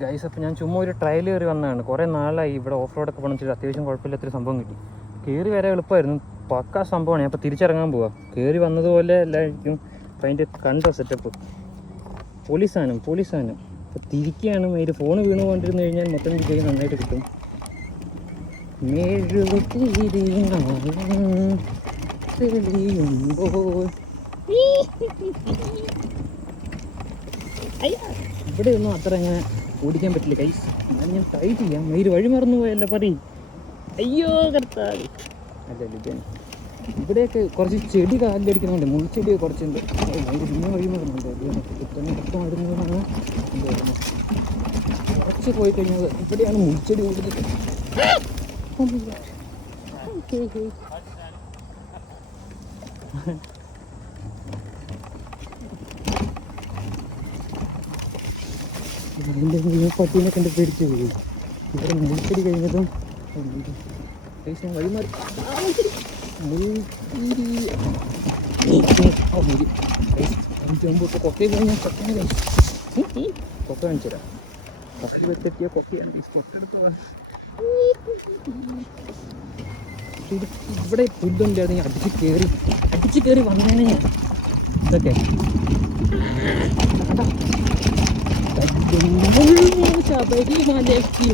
Guys, അപ്പോൾ ഞാൻ ചുമ്മാ ഒരു ട്രയൽ കയറി വന്നതാണ്. കുറേ നാളായി ഇവിടെ ഓഫ് റോഡൊക്കെ പോകണം വെച്ചിട്ട് അത്യാവശ്യം കുഴപ്പമില്ലാത്തൊരു സംഭവം കിട്ടി. കയറി വരെ എളുപ്പമായിരുന്നു, പക്കാ സംഭവമാണ്. ഞാൻ അപ്പോൾ തിരിച്ചിറങ്ങാൻ പോവാം. കയറി വന്നതുപോലെ എല്ലായിരിക്കും. അപ്പോൾ അതിൻ്റെ കണ്ട സെറ്റപ്പ് പോലീസാനും അപ്പോൾ തിരിക്കുകയാണ്. ഒരു ഫോൺ വീണ് കൊണ്ടിരുന്നു കഴിഞ്ഞാൽ മൊത്തം എനിക്ക് നന്നായിട്ട് കിട്ടും. ഇവിടെ ഒന്നും അത്ര അങ്ങനെ ഓടിക്കാൻ പറ്റില്ല ഗൈസ്. ഞാൻ ട്രൈ ചെയ്യാം. ഒരു വഴി മറന്നു പോയല്ല പറയും. അയ്യോ കർത്താവ്. അല്ല ഇവിടെയൊക്കെ കുറച്ച് ചെടി കാലിലടിക്കുന്നുണ്ട്. മുൾച്ചെടിയൊക്കെ കുറച്ചുണ്ട്. പിന്നെ വഴി മറന്നുണ്ട്. മൊത്തമായിരുന്നതാണ് കുറച്ച് പോയി കഴിഞ്ഞാൽ ഇവിടെയാണ് മുൾച്ചെടി കൂടുതൽ. എൻ്റെ പട്ടീനെ കണ്ട് പേടിച്ച് പോയി. ഇവിടെ മുൾച്ചെടി കഴിഞ്ഞതും വഴി മാറി കൊക്കയിൽ കഴിഞ്ഞാൽ കൊക്ക കാണിച്ചു തരാം. കൊക്കയിൽ വെച്ചെത്തിയ കൊക്കയാണ്. കൊക്കെടുത്ത് ഇവിടെ പുല്ലുണ്ടായിരുന്നു. അടിച്ച് കയറി വന്നേനെ ഞാൻ. ഇതൊക്കെ ശബരിമലയ്ക്ക്